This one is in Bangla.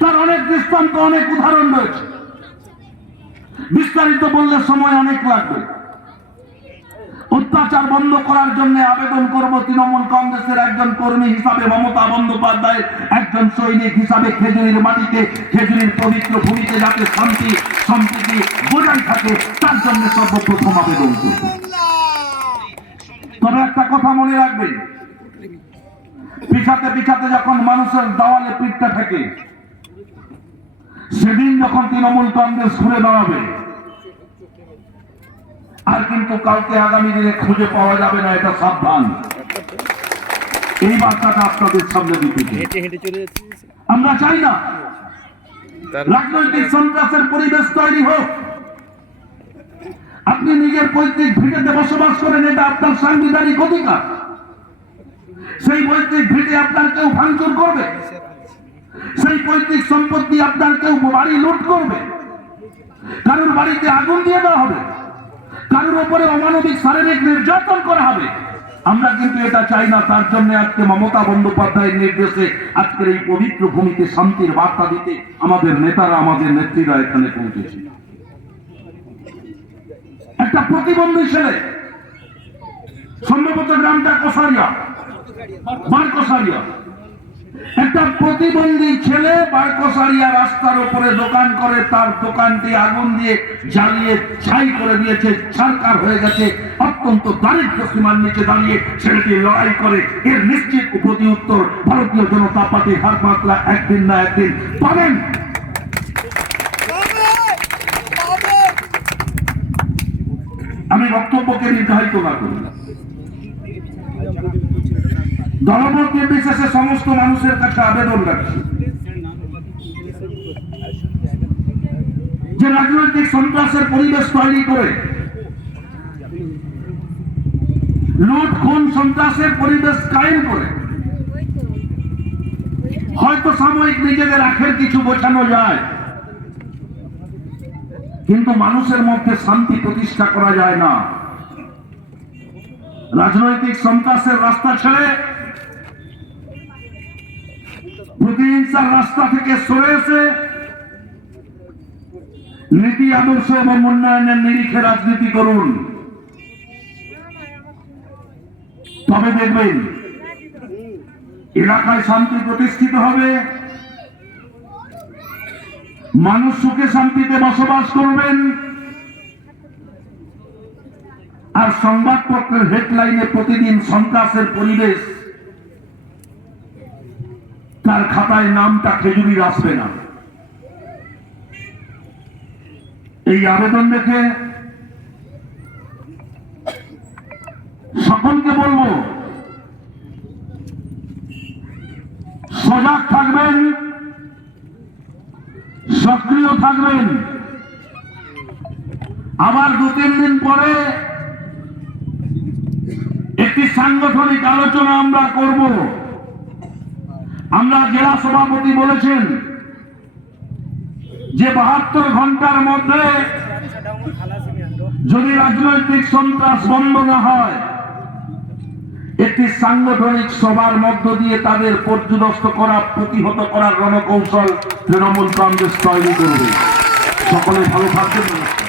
তার অনেক দৃষ্টান্ত, অনেক উদাহরণ রয়েছে। বিস্তারিত বললে সময় অনেক লাগবে। অত্যাচার বন্ধ করার জন্য আবেদন করব তৃণমূল কংগ্রেসের একজন কর্মী হিসাবে মমতা বন্দ্যোপাধ্যায়ের একজন সৈনিক হিসাবে খেজুরির মাটিতে, খেজুরির পবিত্র ভূমিতে যাতে শান্তি, সম্প্রীতি বজায় থাকে, তার জন্য সর্বপ্রথম আবেদন করব। তবে একটা কথা মনে রাখবেন পিছাতে পিছাতে যখন মানুষের দেওয়ালে পিঠটা থাকে সেদিন যখন তৃণমূল কংগ্রেস ঘুরে দাঁড়াবে আর কিন্তু কালকে আগামী দিনে খুঁজে পাওয়া যাবে না এটা সাবধান। এই বার্তাটা আপনাদের সামনে দিতে আমরা চাই না রাজনৈতিক সন্ত্রাসের পরিবেশ তৈরি হোক। আপনি নিজের পৈতৃক ভিটেতে বসবাস করেন এটা আপনার সাংবিধানিক অধিকার। সেই পৈতৃক ভিটে আপনার কেউ ভাঙচুর করবে? সেই পৈতৃক সম্পত্তি আপনার কেউ বাড়ি লুট করবে? কারোর বাড়িতে আগুন দিয়ে দেওয়া হবে? কারোর উপরে অমানবিক শারীরিক নির্যাতন করা হবে? আমরা কিন্তু এটা চাই না, তার জন্য আজকে মমতা বন্দ্যোপাধ্যায়ের নির্দেশে আজকের এই পবিত্র ভূমিতে শান্তির বার্তা দিতে আমাদের নেতারা, আমাদের নেত্রীরা এখানে পৌঁছেছে। একটা প্রতিবন্ধী ছেলে, সম্ভবত গ্রামটা কসারিয়া। একটা প্রতিবন্ধী ছেলে বারকসারিয়া রাস্তার উপরে দোকান করে, তার দোকানটি আগুন দিয়ে জ্বালিয়ে ছাই করে দিয়েছে, ছারকার হয়ে গেছে, অত্যন্ত দারিদ্র সীমার নিচে দাঁড়িয়ে ছেলেটি লড়াই করে। এর নিশ্চিত প্রতি উত্তর ভারতীয় জনতা পার্টির হার মাত্রা একদিন না একদিন পাবেন। আমি বক্তব্যকে নির্ধারিত না করি। দলমত নির্বিশেষে সমস্ত মানুষের কাছে আবেদন রাখছি। যে রাজনৈতিক সন্ত্রাসের পরিবেশ তৈরি করে, লুট, খুন, সন্ত্রাসের পরিবেশ কায়েম করে, হয়তো সাময়িক নিজেদের আখের কিছু বোঝানো যায়, কিন্তু মানুষের মধ্যে শান্তি প্রতিষ্ঠা করা যায় না। রাজনৈতিক সন্ত্রাসের রাস্তা ছেড়ে প্রতিহিংসার রাস্তা থেকে সরে এসে নীতি আদর্শ এবং উন্নয়নের নিরিখে রাজনীতি করুন। তবে দেখবেন, এলাকায় শান্তি প্রতিষ্ঠিত হবে। মানুষ সুখে শান্তিতে বসবাস করবেন। আর সংবাদপত্রের হেডলাইনে প্রতিদিন সন্ত্রাসের পরিবেশ, তার খাতায় নামটা খেজুরির আসবে না। এই আবেদন দেখে সকলকে বলব, সজাগ থাকবেন, সক্রিয় থাকবেন। আবার দু তিন দিন পরে সাংগঠনিক আলোচনা আমরা করব আমরা জেলা সভাপতি বলেছেন যে বাহাত্তর ঘণ্টার মধ্যে যদি রাজনৈতিক সন্ত্রাস বন্ধ না হয়, একটি সাংগঠনিক সভার মধ্য দিয়ে তাদের পর্যদস্ত করা, প্রতিহত করার রণকৌশল তৃণমূল কংগ্রেস তৈরি করবে সকলে ভালো থাকবেন।